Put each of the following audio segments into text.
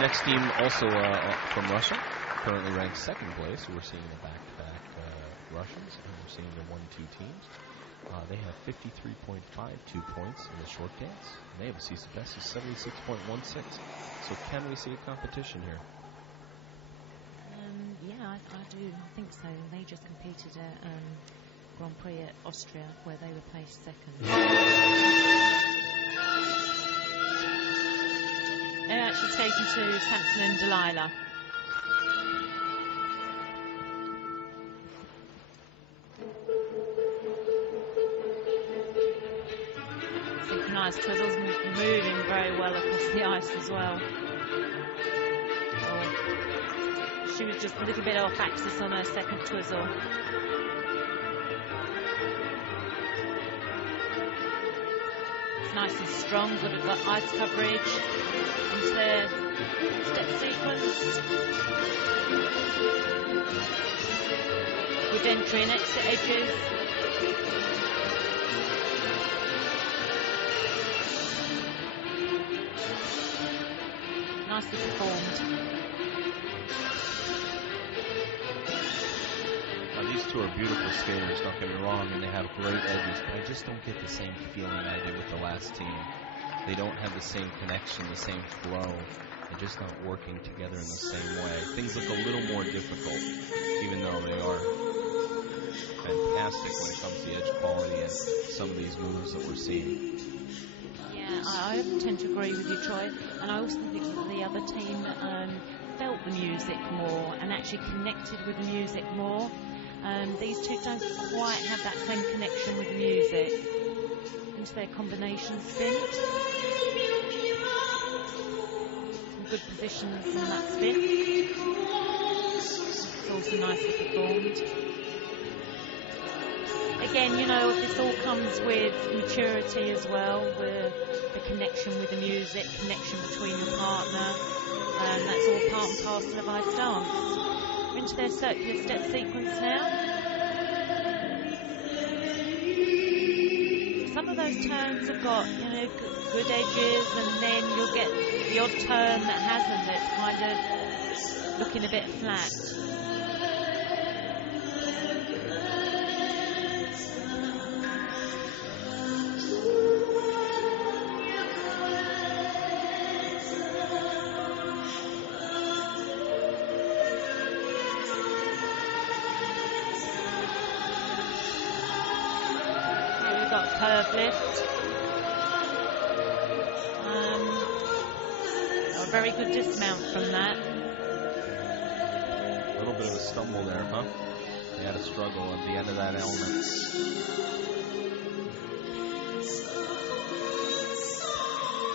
next team also from Russia, currently ranked second place. We're seeing the back-to-back Russians, and we're seeing the 1-2 teams. They have 53.52 points in the short dance, and they have a season best of 76.16. So can we see a competition here? Yeah, I do. I think so. They just competed at Grand Prix at Austria, where they were placed second. They're actually taken to Samson and Delilah. Synchronized twizzles, moving very well across the ice as well. Oh, she was just a little bit off axis on her second twizzle. It's nice and strong, good ice coverage. Into their step sequence. Good entry and exit edges. Nicely performed. Now, these two are beautiful skaters, don't get me wrong, and they have great edges, but I just don't get the same feeling I did with the last team. They don't have the same connection, the same flow. They're just not working together in the same way. Things look a little more difficult, even though they are fantastic when it comes to the edge quality and some of these moves that we're seeing. Yeah, I tend to agree with you, Troy. And I also think that the other team felt the music more and actually connected with the music more. These two don't quite have that same connection with the music. Into their combination spin. Some good positions in that spin. It's also nicely performed. Again, you know, this all comes with maturity as well, with the connection with the music, connection between the partner, and that's all part and parcel of ice dance. We're into their circular step sequence now. Some of those turns have got, you know, good edges, and then you'll get the odd turn that hasn't, that's kind of looking a bit flat. Curve lift. A very good dismount from that. A little bit of a stumble there, huh? They had a struggle at the end of that element.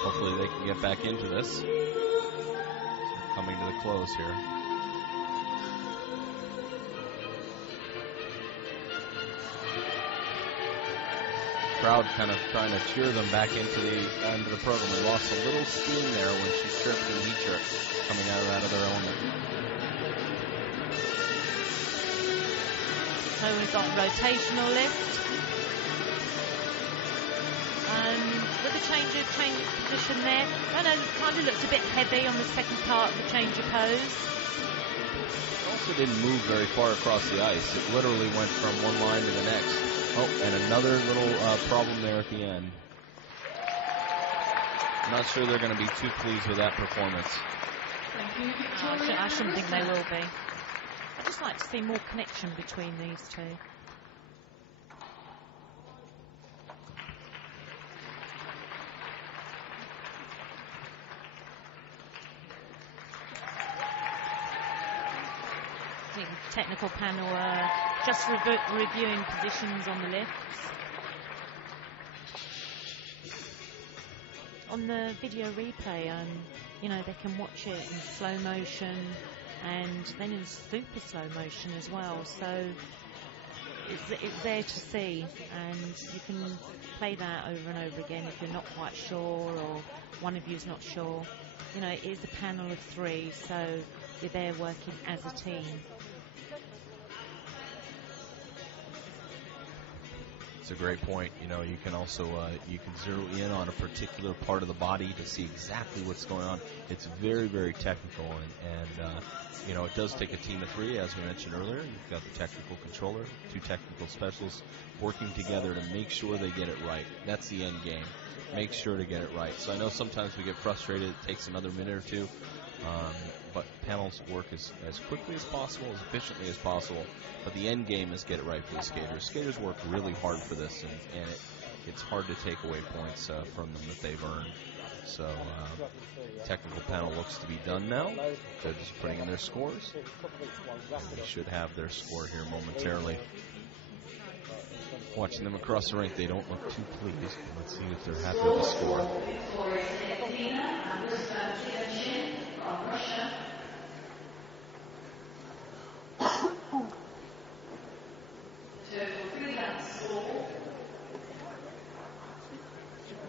Hopefully they can get back into this. Coming to the close here. Crowd kind of trying to cheer them back into the end of the program. We lost a little steam there when she tripped and he tripped coming out of that other element. So we've got rotational lift. With a change of position there. I know it kind of looked a bit heavy on the second part of the change of pose. It also didn't move very far across the ice. It literally went from one line to the next. Oh, and another little problem there at the end. I'm not sure they're going to be too pleased with that performance. I shouldn't think they will be. I'd just like to see more connection between these two. I think the technical panel just reviewing positions on the lifts. On the video replay, you know, they can watch it in slow motion and then in super slow motion as well. So it's there to see, and you can play that over and over again if you're not quite sure or one of you's not sure. You know, it is a panel of three, so you're there working as a team. That's a great point. You know, you can also you can zero in on a particular part of the body to see exactly what's going on. It's very, very technical, and you know, it does take a team of three, as we mentioned earlier. You've got the technical controller, two technical specialists working together to make sure they get it right. That's the end game. Make sure to get it right. So I know sometimes we get frustrated. It takes another minute or two. But panels work as quickly as possible, as efficiently as possible. But the end game is get it right for the skaters. Skaters work really hard for this, and it's hard to take away points from them that they've earned. So technical panel looks to be done now. Judges are putting in their scores. And they should have their score here momentarily. Watching them across the rink, they don't look too pleased. Let's see if they're happy with the score.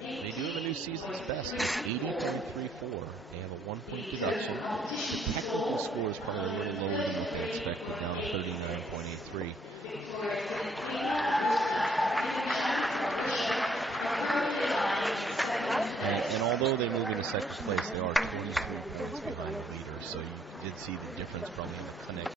They do have a new season's best. It's 80.34. They have a 1-point deduction. The technical score is probably a little lower than what they expected, down to 39.83. And although they move into second place, they are 23 points behind the leader. So you did see the difference probably in the connection.